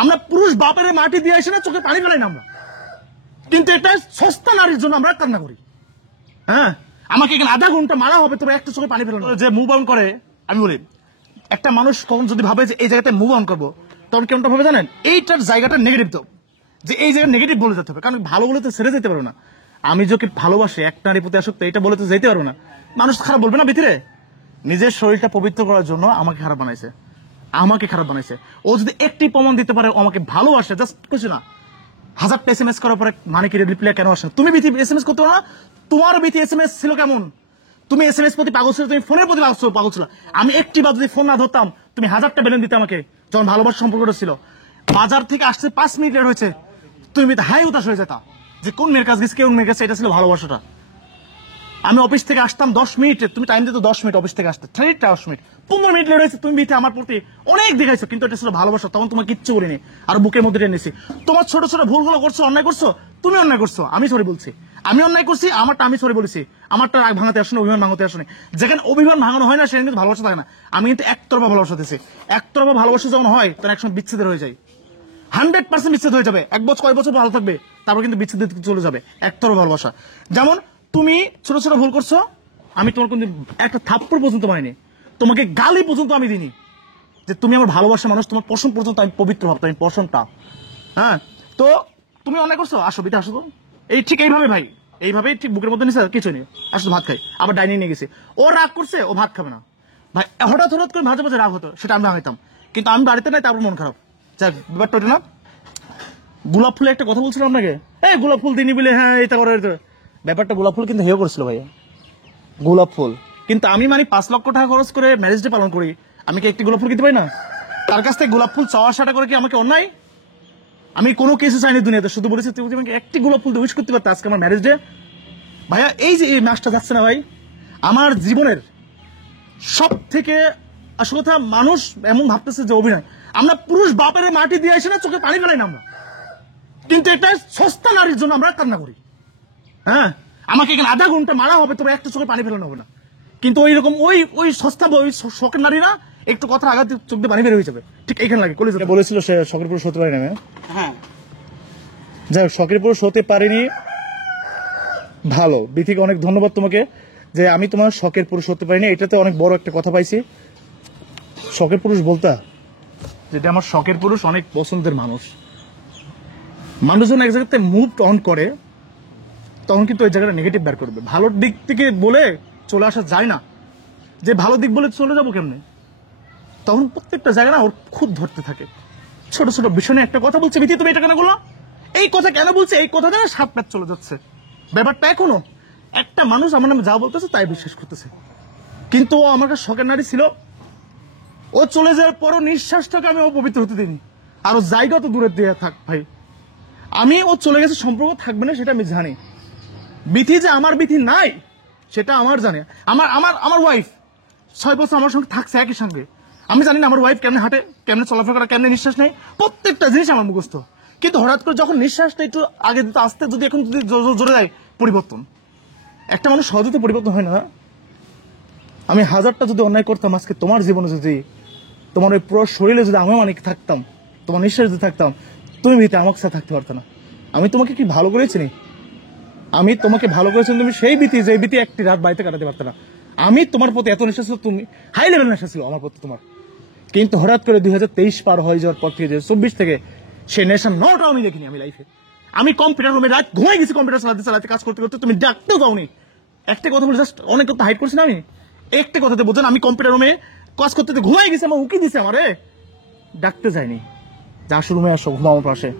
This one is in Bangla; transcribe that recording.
আমরা পুরুষ বাপের মাটি দিয়ে এসে না চোখে পানি ফেলাই না আমরা, কিন্তু এটা সস্তা নারীর জন্য আমরা কান্না করি। হ্যাঁ, আমাকে এখানে আধা ঘন্টা মারা হবে, তবে একটা চোখে পানি ফেলানো। যে মুভ অন করে, আমি বলি একটা মানুষ কখন যদি ভাবে যে এই জায়গাতে মুভ অন করবো, তখন কেমনটা ভাবে জানেন, এইটার জায়গাটা নেগেটিভ, তো যে এই জায়গায় নেগেটিভ বলে যেতে হবে, কারণ ভালো বলে তো ছেড়ে যেতে পারবো না। আমি যাকে ভালোবাসি, এক নারীর প্রতি আসক্ত, এটা বলে তো যেতে পারবো না। মানুষ খারাপ বলবে না ভিতরে? নিজের শরীরটা পবিত্র করার জন্য আমাকে খারাপ বানাইছে, আমাকে খারাপ বানাইছে। ও যদি একটি প্রমাণ দিতে পারে আমাকে ভালোবাসে, জাস্ট কিছু না, 1000টা SMS করার পরে মানে কি রিপ্লাই কেন আসে? তুমি বিথি SMS করতে পারো না? তোমার বিথি SMS ছিল কেমন? তুমি SMS প্রতি পাগল ছিল, তুমি ফোনের প্রতি পাগল ছিল। আমি একটি বার যদি ফোন না ধরতাম, তুমি 1000টা বেলুন দিতে আমাকে, যখন ভালোবাসার সম্পর্কটা ছিল। বাজার থেকে আসতে 5 মিনিট লেট হয়েছে, তুমি হাই উদাস হয়ে যেতা যে কোন মেয়ের কাছে গেছে, কেউ মেয়ের কাছে, এটা ছিল ভালোবাসাটা। আমি অফিস থেকে আসতাম 10 মিনিটে, তুমি টাইম দিতে 10 মিনিট অফিস থেকে আসতে, 10 মিনিট, 15 মিনিট লেট হয়েছে, তুমি বিথি আমার প্রতি অনেক দেখাইছো, কিন্তু এটা ছিল ভালোবাসা। তখন তোমার কিচ্ছু করিনি, আর বুকের মধ্যে টেনেছি। তোমার ছোট ছোট ভুলগুলো করছো, অন্যায় করছো, তুমি অন্যায় করছো, আমি সরি বলছি। আমি অন্যায় করছি, আমারটা আমি সরি বলেছি, আমারটা রাগ ভাঙাতে আসুন, অভিমান ভাঙাতে আসুন। যেখানে অভিমান ভাঙানো হয় না, সেখানে কিন্তু ভালোবাসা থাকে না। আমি কিন্তু একতরফা ভালোবাসা দিয়েছি। একতরফা ভালোবাসা যখন হয়, তখন একসময় বিচ্ছেদের হয়ে যায়, 100% বিচ্ছেদ হয়ে যাবে। এক বছর, কয় বছর ভালো থাকবে, তারপর কিন্তু বিচ্ছেদ চলে যাবে। একতরফা ভালোবাসা। যেমন তুমি ছোট ছোট ভুল করছো, আমি তোমার কিন্তু একটা থাপ্পড় পর্যন্ত মারিনি, তোমাকে গালি পর্যন্ত আমি দিইনি, যে তুমি আমার ভালোবাসা মানুষ, তোমার পশম পর্যন্ত আমি পবিত্র ভাবতাম, আমি পশমটা। হ্যাঁ, তো তুমি অনেক করছো, আসো বিতে আসো তো, এই ঠিক এইভাবে ভাই, এইভাবেই ঠিক বুকের মধ্যে নিছে, কিছু নেই, আসো ভাত খাই। আবার ডাইনিং নিয়ে গেছে, ও রাগ করছে, ও ভাত খাবে না ভাই। হঠাৎ হঠাৎ করে মাঝে মাঝে রাগ হতো, সেটা আমি ভাঙাইতাম, কিন্তু আমি বাড়িতে নাই, তারপর মন খারাপ। যাক, ব্যাপারটা ওটা না। গোলাপ ফুলে একটা কথা বলছিলাম আপনাকে, এই গোলাপ ফুল দিনই বলে, হ্যাঁ এটা করে, ব্যাপারটা গোলাপ ফুল কিন্তু হেও করছিল ভাইয়া, গোলাপ ফুল। কিন্তু আমি মানে 5 লক্ষ টাকা খরচ করে ম্যারেজ ডে পালন করি, আমি কি একটি গোলাপ ফুল কিনতে পারি না? তার কাছ থেকে গোলাপ ফুল চাওয়া আসাটা করে কি আমাকে অন্যায়? আমি কোনো কিছু চাইনি দুনিয়াতে, শুধু বলেছি তুই যদি আমাকে একটি গোলাপ ফুল উইশ করতে পারতো আজকে আমার ম্যারেজ ডে। ভাইয়া, এই যে এই মাসটা যাচ্ছে না ভাই, আমার জীবনের সব থেকে আসল কথা, মানুষ এমন ভাবতেছে যে অভিনয়, আমরা পুরুষ বাপের মাটি দিয়ে এসে না চোখে পানি ফেলাই না আমরা, কিন্তু এটা সস্তা নারীর জন্য আমরা কান্না করি। হ্যাঁ, আমাকে এখানে আধা ঘন্টা মারা হবে, তবে একটা চোখে পানি ফেলানো হবে না, কিন্তু ওই রকম ওই সস্তা ওই শখের নারীরা একটু কথা আঘাত চোখ দিয়ে পানি বের হয়ে যাবে, ঠিক এখানে লাগে। কলেজ বলেছিল সে শখের পুরুষ হতে পারি না। হ্যাঁ, যাই হোক, শখের পুরুষ হতে পারিনি, ভালো। বিথিকে অনেক ধন্যবাদ তোমাকে, যে আমি তোমার শখের পুরুষ হতে পারিনি, এটাতে অনেক বড় একটা কথা পাইছি। শখের পুরুষ বলতে যেটা আমার শখের পুরুষ, অনেক পছন্দের মানুষ, মানুষজন এক জায়গাতে মুভ অন করে, তখন কিন্তু ওই জায়গাটা নেগেটিভ বের করবে। ভালো দিক থেকে বলে চলে আসা যায় না, যে ভালো দিক বলে চলে যাবো কেমনে, তখন প্রত্যেকটা জায়গা না ওর খুদ ধরতে থাকে। ছোট ছোট বিষয় নিয়ে একটা কথা বলছে, বিথি তুমি এটা কেন বললা, এই কথা কেন বলছে, এই কথা না 7 প্যাচ চলে যাচ্ছে। ব্যাপারটা এখনো একটা মানুষ আমার নামে যা বলতেছে তাই বিশ্বাস করতেছে, কিন্তু ও আমার কাছে শখের নারী ছিল। ও চলে যাওয়ার পরও নিঃশ্বাসটাকে আমি অপবিত্র হতে দিইনি, আর ও জায়গা তো দূরে দিয়ে থাক ভাই। আমি ও চলে গেছে, সম্পর্ক থাকবে না সেটা আমি জানি। বিথি যে আমার বিথি নাই সেটা আমার জানে। আমার আমার আমার ওয়াইফ 6 বছর আমার সঙ্গে থাকছে একই সঙ্গে, আমি জানি না আমার ওয়াইফ কেমনে হাঁটে, কেমনে চলাফেরা করে, কেমনে নিঃশ্বাস নেয়, প্রত্যেকটা জিনিস আমার মুখস্থ। কিন্তু হঠাৎ করে যখন নিঃশ্বাসটা একটু আগে দিতে আসতে, যদি এখন যদি জোরে যায়, পরিবর্তন। একটা মানুষ সহজে তো পরিবর্তন হয় না। আমি 1000টা যদি অন্যায় করতাম, আজকে তোমার জীবনে যদি, তোমার ওই পুরো শরীরে যদি আমি অনেক থাকতাম, তোমার নিঃশ্বাস যদি থাকতাম, তুমি বিথি আমার সাথে থাকতে পারতো না। আমি তোমাকে কি ভালো করেছি, আমি তোমাকে ভালো করেছিলাম, তুমি সেই বিথি যে বিথি একটি রাত বাড়িতে কাটাতে পারতো না। আমি তোমার প্রতি এত নেশা ছিল, তুমি হাই লেভেল নেশা ছিল আমার প্রতি তোমার, কিন্তু হঠাৎ করে 2023 পার হয়ে যাওয়ার পর থেকে, 24 থেকে, সেই নেশা নটাও আমি দেখিনি আমি লাইফে। আমি কম্পিউটার রুমে রাত ঘুমাই গেছি, কম্পিউটার চালাতে চালাতে কাজ করতে করতে, তুমি ডাকতেও যাওনি। একটা কথা বলে জাস্ট, অনেক কথা হাইড করছি না আমি, একটা কথাতে বোঝেন, আমি কম্পিউটার রুমে কাজ করতে ঘুমাই গেছি, আমার উকি দিছে, আমারে ডাকতে যায়নি, যা রুমে আসো, ঘুমাও আমার পাশে।